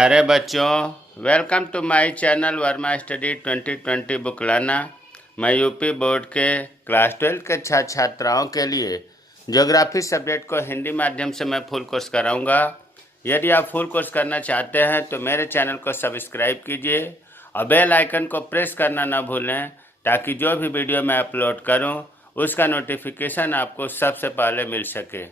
प्यारे बच्चों, welcome to my channel Verma study 2020 book लाना। मैं यूपी बोर्ड के क्लास 12 के छात्र छात्राओं के लिए ज्योग्राफी सब्जेक्ट को हिंदी माध्यम से मैं फुल कोर्स कराऊंगा। यदि आप फुल कोर्स करना चाहते हैं तो मेरे चैनल को सब्सक्राइब कीजिए और बेल आइकन को प्रेस करना ना भूलें, ताकि जो भी वीडियो मैं अपलोड करूं उसका नोटिफिकेशन आपको सबसे पहले मिल सके।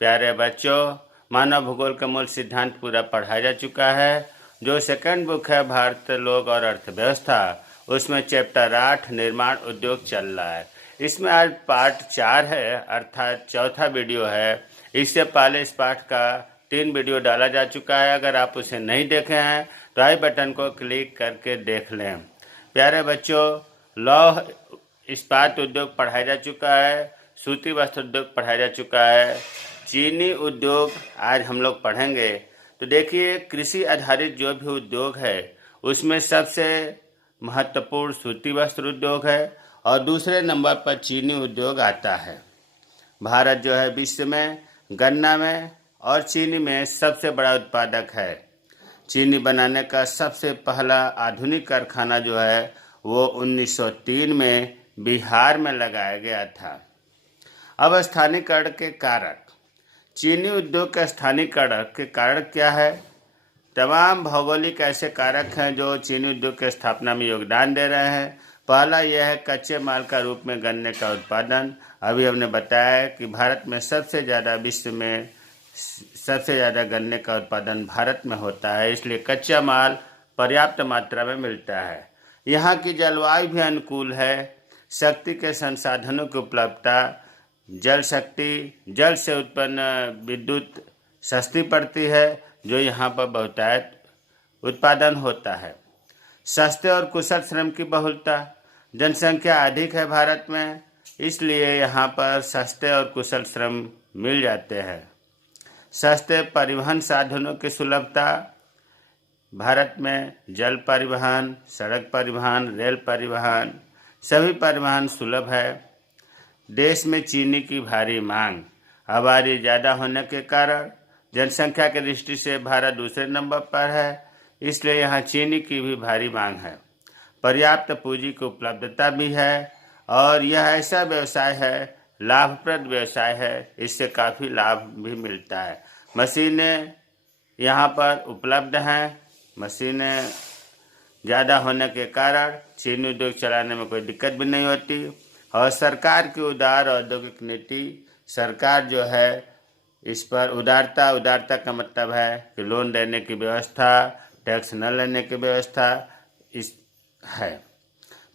प्यारे बच्चों, मानव भूगोल का मूल सिद्धांत पूरा पढ़ाया जा चुका है। जो सेकंड बुक है भारत, लोग और अर्थव्यवस्था, उसमें चैप्टर 8 निर्माण उद्योग चल रहा है। इसमें आज पार्ट 4 है, अर्थात चौथा वीडियो है। इससे पहले इस पाठ का 3 वीडियो डाला जा चुका है। अगर आप उसे नहीं देखे हैं तो आई बटन को क्लिक करके देख लें। प्यारे बच्चों, लौह इस्पात उद्योग पढ़ाया जा चुका है, सूती वस्त्र उद्योग पढ़ाया जा चुका है, चीनी उद्योग आज हम लोग पढ़ेंगे। तो देखिए, कृषि आधारित जो भी उद्योग है उसमें सबसे महत्वपूर्ण सूती वस्त्र उद्योग है और दूसरे नंबर पर चीनी उद्योग आता है। भारत जो है विश्व में गन्ना में और चीनी में सबसे बड़ा उत्पादक है। चीनी बनाने का सबसे पहला आधुनिक कारखाना जो है वो 1903 में बिहार में लगाया गया था। अब स्थानीयकरण के कारक। चीनी उद्योग के स्थानीयकरण के कारक क्या है? तमाम भौगोलिक ऐसे कारक हैं जो चीनी उद्योग के स्थापना में योगदान दे रहे हैं। पहला यह है कच्चे माल का रूप में गन्ने का उत्पादन। अभी हमने बताया है कि भारत में सबसे ज़्यादा, विश्व में सबसे ज़्यादा गन्ने का उत्पादन भारत में होता है, इसलिए कच्चा माल पर्याप्त मात्रा में मिलता है। यहाँ की जलवायु भी अनुकूल है। शक्ति के संसाधनों की उपलब्धता, जल शक्ति, जल से उत्पन्न विद्युत सस्ती पड़ती है, जो यहाँ पर बहुतायत उत्पादन होता है। सस्ते और कुशल श्रम की बहुलता। जनसंख्या अधिक है भारत में, इसलिए यहाँ पर सस्ते और कुशल श्रम मिल जाते हैं। सस्ते परिवहन साधनों की सुलभता। भारत में जल परिवहन, सड़क परिवहन, रेल परिवहन, सभी परिवहन सुलभ है। देश में चीनी की भारी मांग। आबादी ज़्यादा होने के कारण जनसंख्या की दृष्टि से भारत दूसरे नंबर पर है, इसलिए यहाँ चीनी की भी भारी मांग है। पर्याप्त पूंजी की उपलब्धता भी है और यह ऐसा व्यवसाय है, लाभप्रद व्यवसाय है, इससे काफ़ी लाभ भी मिलता है। मशीनें यहाँ पर उपलब्ध हैं। मशीनें ज़्यादा होने के कारण चीनी उद्योग चलाने में कोई दिक्कत भी नहीं होती। और सरकार की उदार औद्योगिक नीति, सरकार जो है इस पर उदारता का मतलब है कि लोन देने की व्यवस्था, टैक्स न लेने की व्यवस्था इस है।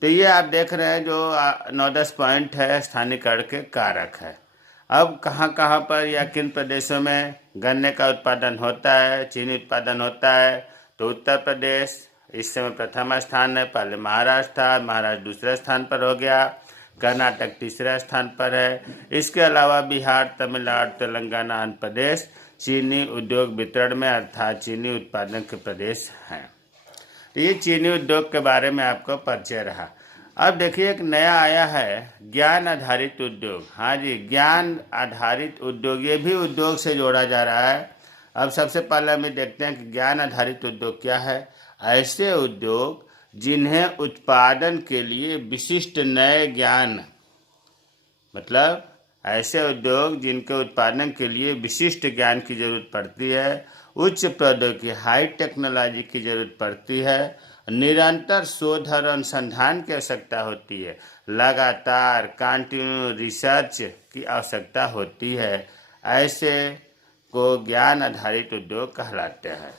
तो ये आप देख रहे हैं जो 9-10 पॉइंट है स्थानीयकरण के कारक है। अब कहाँ कहाँ पर या किन प्रदेशों में गन्ने का उत्पादन होता है, चीनी उत्पादन होता है? तो उत्तर प्रदेश इस समय प्रथम स्थान है, पहले महाराष्ट्र था, महाराष्ट्र दूसरे स्थान पर हो गया, कर्नाटक तीसरे स्थान पर है। इसके अलावा बिहार, तमिलनाडु, तेलंगाना, आंध्र प्रदेश चीनी उद्योग वितरण में अर्थात चीनी उत्पादन के प्रदेश हैं। तो ये चीनी उद्योग के बारे में आपको परिचय रहा। अब देखिए, एक नया आया है ज्ञान आधारित उद्योग। हाँ जी, ज्ञान आधारित उद्योग, ये भी उद्योग से जोड़ा जा रहा है। अब सबसे पहले हम देखते हैं कि ज्ञान आधारित उद्योग क्या है। ऐसे उद्योग जिन्हें उत्पादन के लिए विशिष्ट नए ज्ञान, मतलब ऐसे उद्योग जिनके उत्पादन के लिए विशिष्ट ज्ञान की जरूरत पड़ती है, उच्च प्रौद्योगिकी हाई टेक्नोलॉजी की जरूरत पड़ती है, निरंतर शोध और अनुसंधान की आवश्यकता होती है, लगातार कंटिन्यू रिसर्च की आवश्यकता होती है। ऐसे को ज्ञान आधारित उद्योग कहलाते हैं।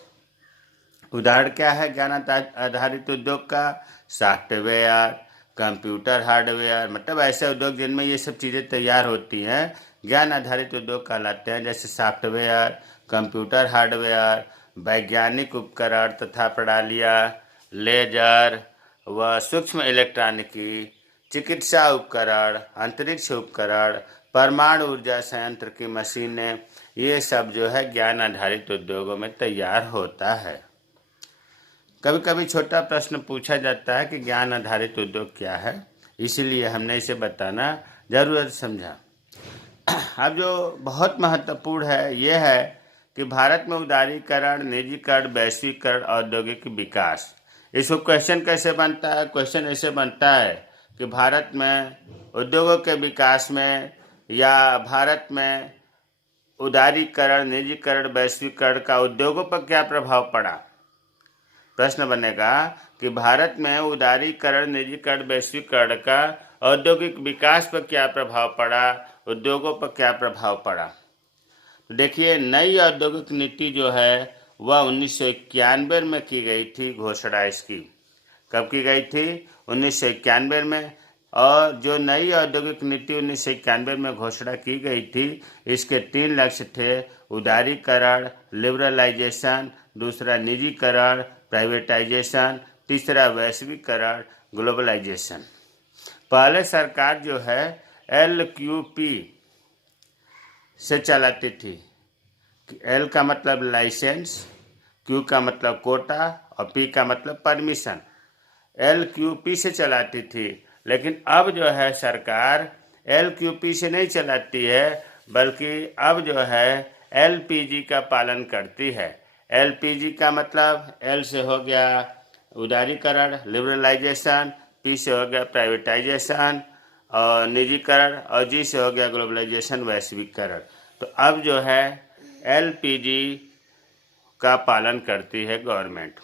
उदाहरण क्या है ज्ञान आधारित उद्योग का? सॉफ्टवेयर, कंप्यूटर हार्डवेयर, मतलब ऐसे उद्योग जिनमें ये सब चीज़ें तैयार होती हैं ज्ञान आधारित उद्योग कहलाते हैं। जैसे सॉफ्टवेयर, कंप्यूटर हार्डवेयर, वैज्ञानिक उपकरण तथा प्रणालियाँ, लेजर व सूक्ष्म इलेक्ट्रॉनिकी, चिकित्सा उपकरण, अंतरिक्ष उपकरण, परमाणु ऊर्जा संयंत्र की मशीनें, ये सब जो है ज्ञान आधारित उद्योगों में तैयार होता है। कभी कभी छोटा प्रश्न पूछा जाता है कि ज्ञान आधारित उद्योग क्या है, इसीलिए हमने इसे बताना जरूरत समझा। अब जो बहुत महत्वपूर्ण है ये है कि भारत में उदारीकरण, निजीकरण, वैश्वीकरण, औद्योगिक विकास। इसको क्वेश्चन कैसे बनता है? क्वेश्चन ऐसे बनता है कि भारत में उद्योगों के विकास में या भारत में उदारीकरण, निजीकरण, वैश्वीकरण का उद्योगों पर क्या प्रभाव पड़ा। प्रश्न बनेगा कि भारत में उदारीकरण, निजीकरण, वैश्वीकरण का औद्योगिक विकास पर क्या प्रभाव पड़ा, उद्योगों पर क्या प्रभाव पड़ा। देखिए, नई औद्योगिक नीति जो है वह 1991 में की गई थी। घोषणा इसकी कब की गई थी? 1991 में। और जो नई औद्योगिक नीति 1991 में घोषणा की गई थी, इसके 3 लक्ष्य थे: उदारीकरण, लिबरलाइजेशन, दूसरा निजीकरण, प्राइवेटाइजेशन, तीसरा वैश्वीकरण, ग्लोबलाइजेशन। पहले सरकार जो है LQP से चलाती थी। L का मतलब लाइसेंस, Q का मतलब कोटा और P का मतलब परमिशन। LQP से चलाती थी, लेकिन अब जो है सरकार LQP से नहीं चलाती है, बल्कि अब जो है LPG का पालन करती है। LPG का मतलब L से हो गया उदारीकरण, लिबरलाइजेशन, P से हो गया प्राइवेटाइजेशन और निजीकरण, और G से हो गया ग्लोबलाइजेशन, वैश्वीकरण। तो अब जो है LPG का पालन करती है गवर्नमेंट।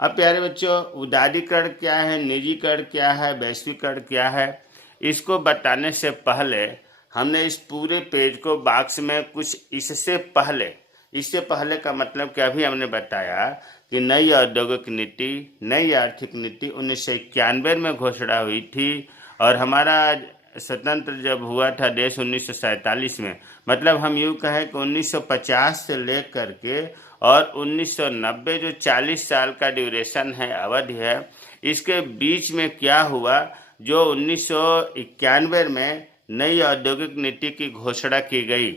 अब प्यारे बच्चों, उदारीकरण क्या है, निजीकरण क्या है, वैश्वीकरण क्या है, इसको बताने से पहले हमने इस पूरे पेज को बॉक्स में कुछ इससे पहले का मतलब कि अभी हमने बताया कि नई औद्योगिक नीति, नई आर्थिक नीति 1991 में घोषणा हुई थी और हमारा स्वतंत्र जब हुआ था देश 1947 में, मतलब हम यूँ कहें कि 1950 से लेकर के और 1990 जो 40 साल का ड्यूरेशन है, अवधि है, इसके बीच में क्या हुआ, जो 1991 में नई औद्योगिक नीति की घोषणा की गई,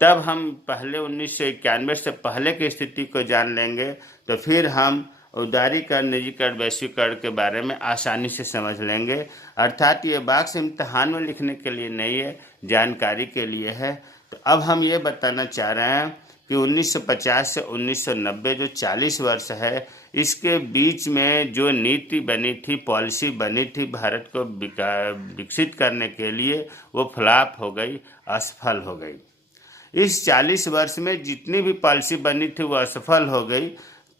तब हम पहले 1991 से पहले की स्थिति को जान लेंगे, तो फिर हम उदारीकरण, निजीकरण, वैश्वीकरण के बारे में आसानी से समझ लेंगे। अर्थात ये बॉक्स इम्तहान में लिखने के लिए नहीं है, जानकारी के लिए है। तो अब हम ये बताना चाह रहे हैं कि 1950 से 1990 जो 40 वर्ष है, इसके बीच में जो नीति बनी थी, पॉलिसी बनी थी भारत को विकसित करने के लिए, वो फ्लॉप हो गई, असफल हो गई। इस 40 वर्ष में जितनी भी पॉलिसी बनी थी वो असफल हो गई।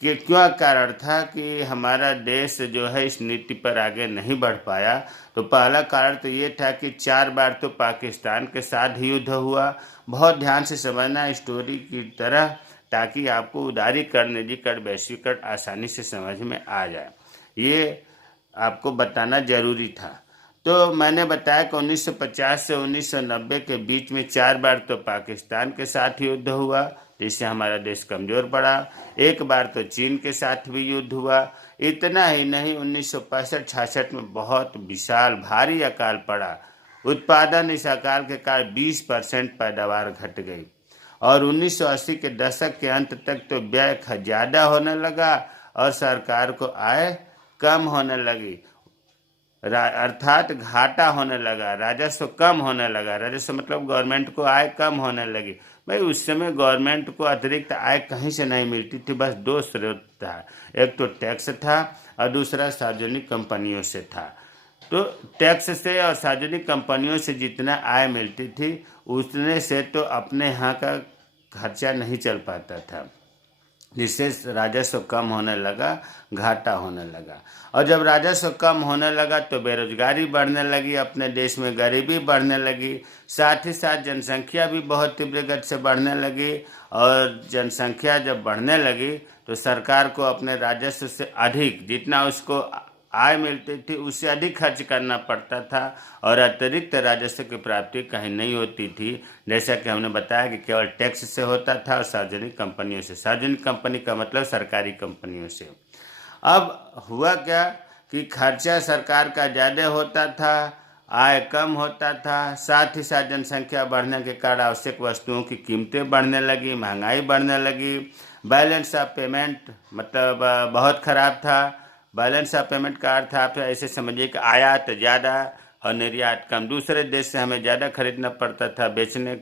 कि क्या कारण था कि हमारा देश जो है इस नीति पर आगे नहीं बढ़ पाया? तो पहला कारण तो ये था कि 4 बार तो पाकिस्तान के साथ युद्ध हुआ। बहुत ध्यान से समझना स्टोरी की तरह, ताकि आपको उदारीकरण, निजीकरण, वैश्वीकरण आसानी से समझ में आ जाए, ये आपको बताना जरूरी था। तो मैंने बताया कि 1950 से 1990 के बीच में 4 बार तो पाकिस्तान के साथ युद्ध हुआ, जिससे हमारा देश कमज़ोर पड़ा। 1 बार तो चीन के साथ भी युद्ध हुआ। इतना ही नहीं, 1965-66 में बहुत विशाल भारी अकाल पड़ा। उत्पादन इस अकाल के कारण 20% पैदावार घट गई और 1980 के दशक के अंत तक तो व्यय ज़्यादा होने लगा और सरकार को आय कम होने लगी, अर्थात घाटा होने लगा, राजस्व कम होने लगा। राजस्व मतलब गवर्नमेंट को आय कम होने लगी। भाई उस समय गवर्नमेंट को अतिरिक्त आय कहीं से नहीं मिलती थी, बस 2 स्रोत था, एक तो टैक्स था और दूसरा सार्वजनिक कंपनियों से था। तो टैक्स से और सार्वजनिक कंपनियों से जितना आय मिलती थी, उतने से तो अपने यहाँ का खर्चा नहीं चल पाता था, जिससे राजस्व कम होने लगा, घाटा होने लगा। और जब राजस्व कम होने लगा तो बेरोजगारी बढ़ने लगी, अपने देश में गरीबी बढ़ने लगी, साथ ही साथ जनसंख्या भी बहुत तीव्र गति से बढ़ने लगी। और जनसंख्या जब बढ़ने लगी तो सरकार को अपने राजस्व से अधिक, जितना उसको आय मिलती थी उससे अधिक खर्च करना पड़ता था और अतिरिक्त राजस्व की प्राप्ति कहीं नहीं होती थी। जैसा कि हमने बताया कि केवल टैक्स से होता था और सार्वजनिक कंपनियों से। सार्वजनिक कंपनी का मतलब सरकारी कंपनियों से। अब हुआ क्या कि खर्चा सरकार का ज़्यादा होता था, आय कम होता था, साथ ही साथ जनसंख्या बढ़ने के कारण आवश्यक वस्तुओं की कीमतें बढ़ने लगी, महंगाई बढ़ने लगी। बैलेंस ऑफ पेमेंट मतलब बहुत ख़राब था। बैलेंस ऑफ पेमेंट का अर्थ आप ऐसे समझिए कि आयात ज़्यादा और निर्यात कम। दूसरे देश से हमें ज़्यादा खरीदना पड़ता था, बेचने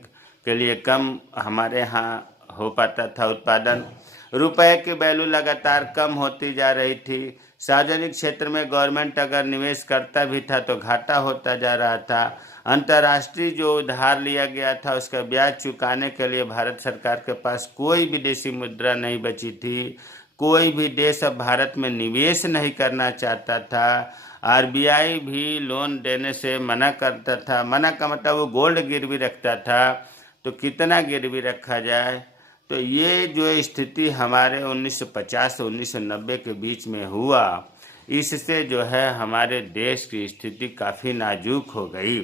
के लिए कम हमारे यहाँ हो पाता था उत्पादन। रुपए की वैल्यू लगातार कम होती जा रही थी। सार्वजनिक क्षेत्र में गवर्नमेंट अगर निवेश करता भी था तो घाटा होता जा रहा था। अंतर्राष्ट्रीय जो उधार लिया गया था उसका ब्याज चुकाने के लिए भारत सरकार के पास कोई विदेशी मुद्रा नहीं बची थी। कोई भी देश अब भारत में निवेश नहीं करना चाहता था। आरबीआई भी लोन देने से मना करता था। मना का मतलब वो गोल्ड गिरवी रखता था। तो कितना गिरवी रखा जाए? तो ये जो स्थिति हमारे 1950 से 1990 के बीच में हुआ, इससे जो है हमारे देश की स्थिति काफ़ी नाजुक हो गई।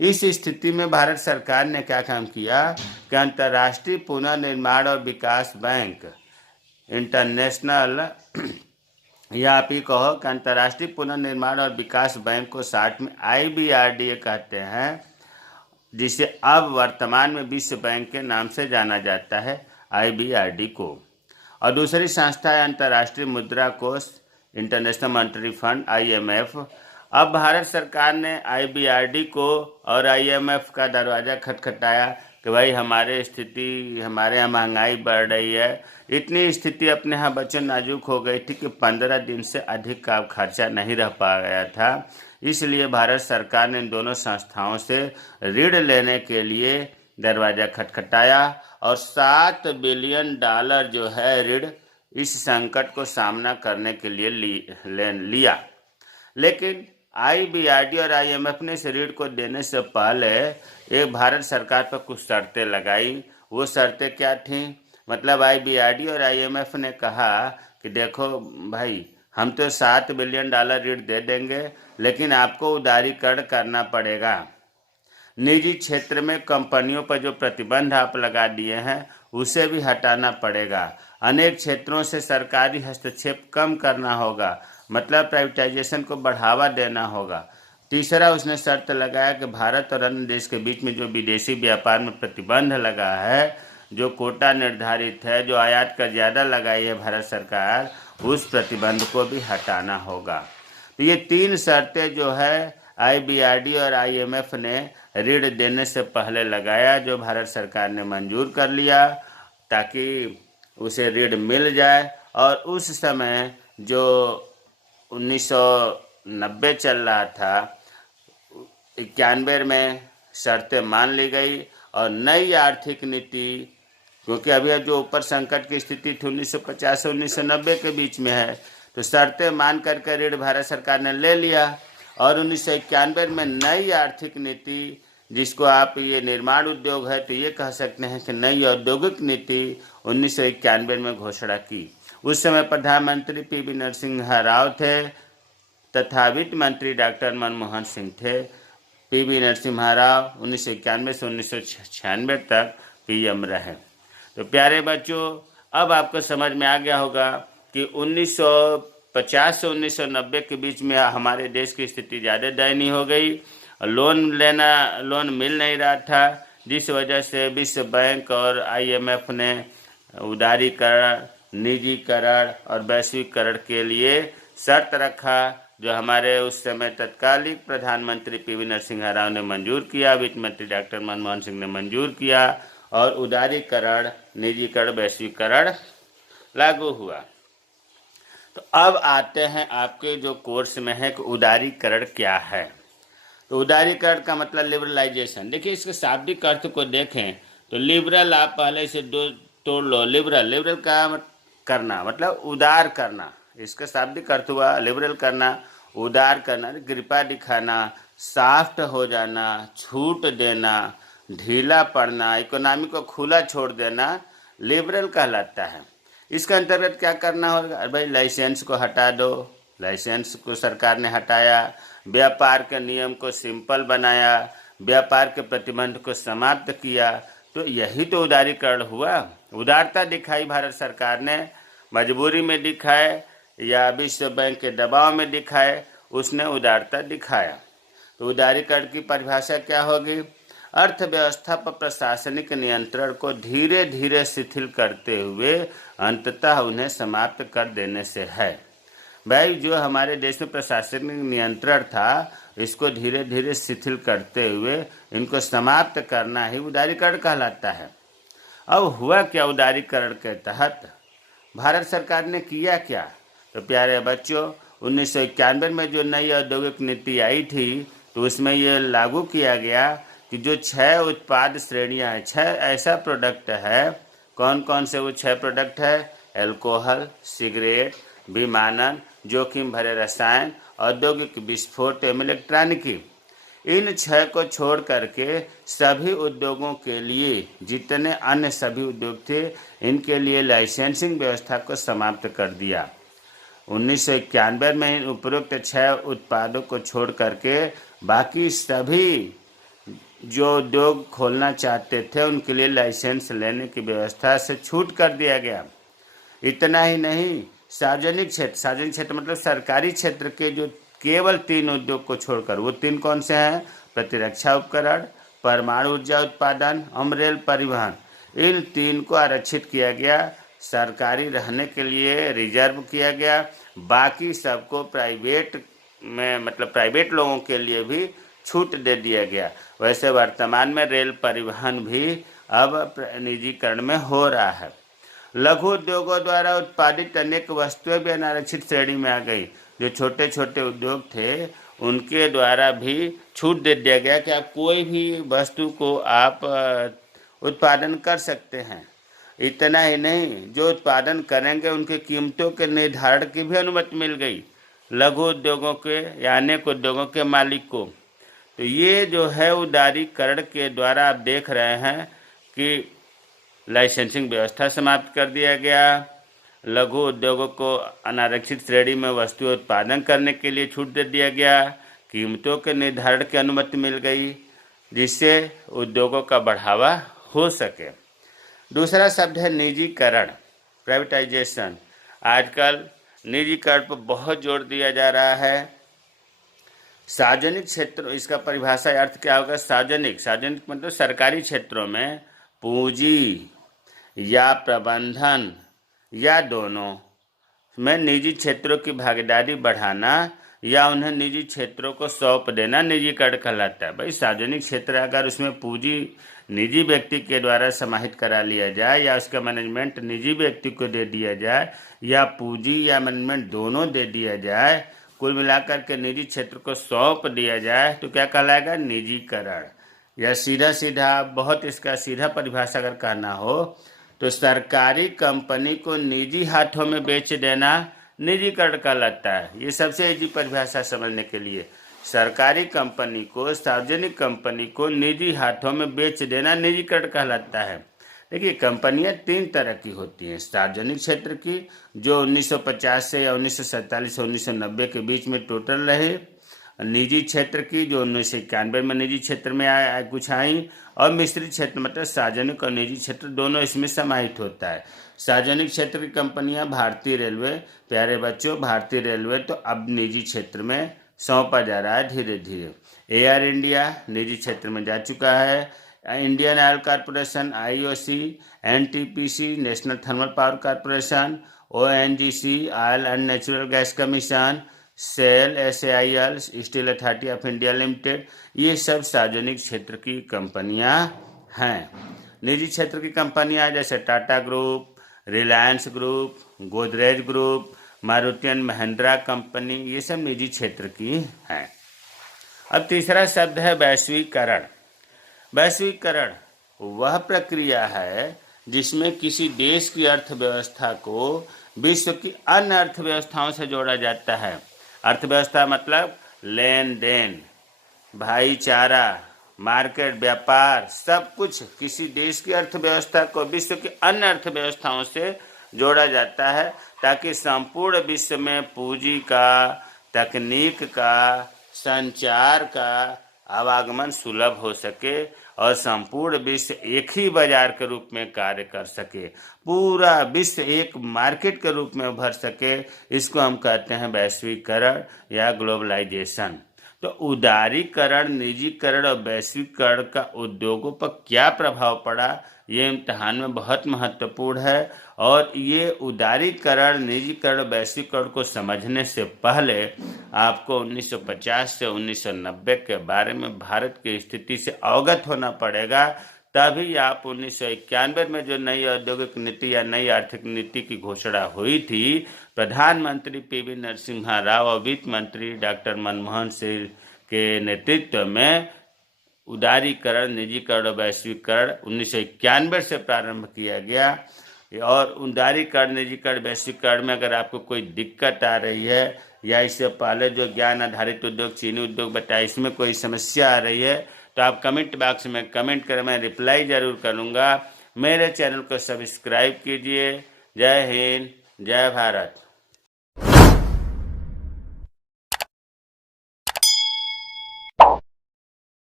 इस स्थिति में भारत सरकार ने क्या काम किया कि अंतर्राष्ट्रीय पुनर्निर्माण और विकास बैंक, इंटरनेशनल या आप ही कहो कि अंतर्राष्ट्रीय पुनर्निर्माण और विकास बैंक को शॉर्ट में IBRDA कहते हैं, जिसे अब वर्तमान में विश्व बैंक के नाम से जाना जाता है, IBRD को। और दूसरी संस्था है अंतर्राष्ट्रीय मुद्रा कोष, इंटरनेशनल मॉनेटरी फंड, IMF। अब भारत सरकार ने IBRD को और IMF का दरवाज़ा खटखटाया कि भाई हमारे यहाँ महंगाई बढ़ रही है। इतनी स्थिति अपने यहाँ बच्चों नाजुक हो गई थी कि 15 दिन से अधिक का खर्चा नहीं रह पा गया था। इसलिए भारत सरकार ने इन दोनों संस्थाओं से ऋण लेने के लिए दरवाज़ा खटखटाया और $7 बिलियन जो है ऋण इस संकट को सामना करने के लिए लिया। लेकिन IBRD और IMF ने इस ऋण को देने से पहले एक भारत सरकार पर कुछ शर्तें लगाई। वो शर्तें क्या थीं? मतलब IBRD और IMF ने कहा कि देखो भाई, हम तो $7 बिलियन ऋण दे देंगे, लेकिन आपको उदारीकरण करना पड़ेगा। निजी क्षेत्र में कंपनियों पर जो प्रतिबंध आप लगा दिए हैं उसे भी हटाना पड़ेगा। अनेक क्षेत्रों से सरकारी हस्तक्षेप कम करना होगा, मतलब प्राइवेटाइजेशन को बढ़ावा देना होगा। तीसरा, उसने शर्त लगाया कि भारत और अन्य देश के बीच में जो विदेशी व्यापार में प्रतिबंध लगा है, जो कोटा निर्धारित है, जो आयात कर ज़्यादा लगाई है भारत सरकार, उस प्रतिबंध को भी हटाना होगा। तो ये 3 शर्तें जो है IBRD और IMF ने ऋण देने से पहले लगाया, जो भारत सरकार ने मंजूर कर लिया ताकि उसे ऋण मिल जाए। और उस समय जो 1990 चल रहा था, 91 में शर्तें मान ली गई और नई आर्थिक नीति, क्योंकि अभी जो ऊपर संकट की स्थिति थी 1950 से 1990 के बीच में है, तो शर्तें मान करके ऋण भारत सरकार ने ले लिया। और 1991 में नई आर्थिक नीति, जिसको आप ये निर्माण उद्योग है तो ये कह सकते हैं कि नई औद्योगिक नीति 1991 में घोषणा की। उस समय प्रधानमंत्री PV नरसिम्हा राव थे तथा वित्त मंत्री डॉक्टर मनमोहन सिंह थे। PV नरसिम्हा राव 1991 से 1996 तक PM रहे। तो प्यारे बच्चों, अब आपको समझ में आ गया होगा कि 1950 से 1990 के बीच में हमारे देश की स्थिति ज़्यादा दयनीय हो गई। लोन मिल नहीं रहा था, जिस वजह से विश्व बैंक और IMF ने उदारीकरण, निजीकरण और वैश्वीकरण के लिए शर्त रखा, जो हमारे उस समय तत्कालिक प्रधानमंत्री PV नरसिम्हा राव ने मंजूर किया, वित्त मंत्री डॉक्टर मनमोहन सिंह ने मंजूर किया और उदारीकरण, निजीकरण, वैश्वीकरण लागू हुआ। तो अब आते हैं आपके जो कोर्स में है कि उदारीकरण क्या है। तो उदारीकरण का मतलब लिबरलाइजेशन। देखिए, इसके शाब्दिक अर्थ को देखें तो लिबरल, आप पहले से दो तोड़ लो। लिबरल का करना मतलब उदार करना, इसका शाब्दिक अर्थ हुआ लिबरल करना, उदार करना, कृपा दिखाना, सॉफ्ट हो जाना, छूट देना, ढीला पड़ना, इकोनॉमी को खुला छोड़ देना लिबरल कहलाता है। इसके अंतर्गत क्या करना होगा? भाई लाइसेंस को हटा दो। लाइसेंस को सरकार ने हटाया, व्यापार के नियम को सिंपल बनाया, व्यापार के प्रतिबंध को समाप्त किया। तो यही तो उदारीकरण हुआ। उदारता दिखाई भारत सरकार ने, मजबूरी में दिखाए या विश्व बैंक के दबाव में दिखाए, उसने उदारता दिखाया। तो उदारीकरण की परिभाषा क्या होगी? अर्थव्यवस्था पर प्रशासनिक नियंत्रण को धीरे धीरे शिथिल करते हुए अंततः उन्हें समाप्त कर देने से है। भाई, जो हमारे देश में प्रशासनिक नियंत्रण था, इसको धीरे धीरे शिथिल करते हुए इनको समाप्त करना ही उदारीकरण कहलाता है। अब हुआ क्या उदारीकरण के तहत? भारत सरकार ने किया क्या? तो प्यारे बच्चों, 1991 में जो नई औद्योगिक नीति आई थी, तो उसमें ये लागू किया गया कि जो 6 उत्पाद श्रेणियां हैं, 6 ऐसा प्रोडक्ट है। कौन कौन से वो 6 प्रोडक्ट है? अल्कोहल, सिगरेट, विमानन, जोखिम भरे रसायन, औद्योगिक विस्फोट एवं इलेक्ट्रॉनिकी। इन 6 को छोड़ करके सभी उद्योगों के लिए, जितने अन्य सभी उद्योग थे, इनके लिए लाइसेंसिंग व्यवस्था को समाप्त कर दिया। 1991 में इन उपरोक्त 6 उत्पादों को छोड़ करके बाकी सभी जो उद्योग खोलना चाहते थे उनके लिए लाइसेंस लेने की व्यवस्था से छूट कर दिया गया। इतना ही नहीं, सार्वजनिक क्षेत्र मतलब सरकारी क्षेत्र के जो केवल 3 उद्योग को छोड़कर, वो 3 कौन से हैं? प्रतिरक्षा उपकरण, परमाणु ऊर्जा उत्पादन और रेल परिवहन। इन 3 को आरक्षित किया गया, सरकारी रहने के लिए रिजर्व किया गया। बाकी सबको प्राइवेट में, मतलब प्राइवेट लोगों के लिए भी छूट दे दिया गया। वैसे वर्तमान में रेल परिवहन भी अब निजीकरण में हो रहा है। लघु उद्योगों द्वारा उत्पादित अनेक वस्तुएं भी अनारक्षित श्रेणी में आ गई। जो छोटे छोटे उद्योग थे उनके द्वारा भी छूट दे दिया गया कि आप कोई भी वस्तु को आप उत्पादन कर सकते हैं। इतना ही नहीं, जो उत्पादन करेंगे उनकी कीमतों के निर्धारण की भी अनुमति मिल गई लघु उद्योगों के या अनेक उद्योगों के मालिक को। तो ये जो है उदारीकरण के द्वारा आप देख रहे हैं कि लाइसेंसिंग व्यवस्था समाप्त कर दिया गया, लघु उद्योगों को अनारक्षित श्रेणी में वस्तु उत्पादन करने के लिए छूट दे दिया गया, कीमतों के निर्धारण की अनुमति मिल गई, जिससे उद्योगों का बढ़ावा हो सके। दूसरा शब्द है निजीकरण, प्राइवेटाइजेशन। आजकल निजीकरण पर बहुत जोर दिया जा रहा है। सार्वजनिक क्षेत्र, इसका परिभाषा अर्थ क्या होगा? सार्वजनिक मतलब सरकारी क्षेत्रों में पूंजी या प्रबंधन या दोनों में निजी क्षेत्रों की भागीदारी बढ़ाना या उन्हें निजी क्षेत्रों को सौंप देना निजीकरण कहलाता है। भाई, सार्वजनिक क्षेत्र अगर उसमें पूंजी निजी व्यक्ति के द्वारा समाहित करा लिया जाए या उसका मैनेजमेंट निजी व्यक्ति को दे दिया जाए या पूंजी या मैनेजमेंट दोनों दे दिया जाए, कुल मिलाकर के निजी क्षेत्र को सौंप दिया जाए, तो क्या कहलाएगा? निजीकरण। या सीधा सीधा, बहुत इसका सीधा परिभाषा अगर कहना हो तो सरकारी कंपनी को निजी हाथों में बेच देना निजीकरण कहलाता है। ये सबसे इजी परिभाषा समझने के लिए, सरकारी कंपनी को, सार्वजनिक कंपनी को निजी हाथों में बेच देना निजीकरण कहलाता है। देखिए, कंपनियां 3 तरह की होती हैं। सार्वजनिक क्षेत्र की, जो 1950 से या 1947 से 1990 के बीच में टोटल रहे। निजी क्षेत्र की, जो 1991 में निजी क्षेत्र में कुछ आई। और मिश्रित क्षेत्र, मतलब सार्वजनिक और निजी क्षेत्र दोनों इसमें समाहित होता है। सार्वजनिक क्षेत्र की कंपनियां भारतीय रेलवे, प्यारे बच्चों, भारतीय रेलवे तो अब निजी क्षेत्र में सौंपा जा रहा है धीरे धीरे। एयर इंडिया निजी क्षेत्र में जा चुका है। Indian oil corporation, IOC, NTPC, national thermal power corporation, ONGC, oil and natural gas commission, sail, SAIL, steel authority of India limited, ये सब सार्वजनिक क्षेत्र की कंपनियां हैं। निजी क्षेत्र की कंपनियां जैसे Tata group, Reliance group, Godrej group, Maruti and Mahindra company, ये सब निजी क्षेत्र की हैं। अब तीसरा शब्द है वैश्वीकरण। वैश्वीकरण वह प्रक्रिया है जिसमें किसी देश की अर्थव्यवस्था को विश्व की अन्य अर्थव्यवस्थाओं से जोड़ा जाता है। अर्थव्यवस्था मतलब लेन देन, भाईचारा, मार्केट, व्यापार, सब कुछ किसी देश की अर्थव्यवस्था को विश्व की अन्य अर्थव्यवस्थाओं से जोड़ा जाता है, ताकि संपूर्ण विश्व में पूंजी का, तकनीक का, संचार का आवागमन सुलभ हो सके और संपूर्ण विश्व एक ही बाजार के रूप में कार्य कर सके, पूरा विश्व एक मार्केट के रूप में उभर सके। इसको हम कहते हैं वैश्वीकरण या ग्लोबलाइजेशन। तो उदारीकरण, निजीकरण और वैश्वीकरण का उद्योगों पर क्या प्रभाव पड़ा, ये इम्तिहान में बहुत महत्वपूर्ण है। और ये उदारीकरण, निजीकरण, वैश्वीकरण को समझने से पहले आपको 1950 से 1990 के बारे में भारत की स्थिति से अवगत होना पड़ेगा, तभी आप 1991 में जो नई औद्योगिक नीति या नई आर्थिक नीति की घोषणा हुई थी, प्रधानमंत्री पीवी नरसिम्हा राव और वित्त मंत्री डॉक्टर मनमोहन सिंह के नेतृत्व में उदारीकरण, निजीकरण और वैश्वीकरण 1991 से प्रारंभ किया गया। और उदारीकरण, निजीकरण, वैश्वीकरण में अगर आपको कोई दिक्कत आ रही है या इससे पहले जो ज्ञान आधारित उद्योग, चीनी उद्योग बताया, इसमें कोई समस्या आ रही है तो आप कमेंट बॉक्स में कमेंट करें, मैं रिप्लाई ज़रूर करूँगा। मेरे चैनल को सब्सक्राइब कीजिए। जय हिंद, जय भारत।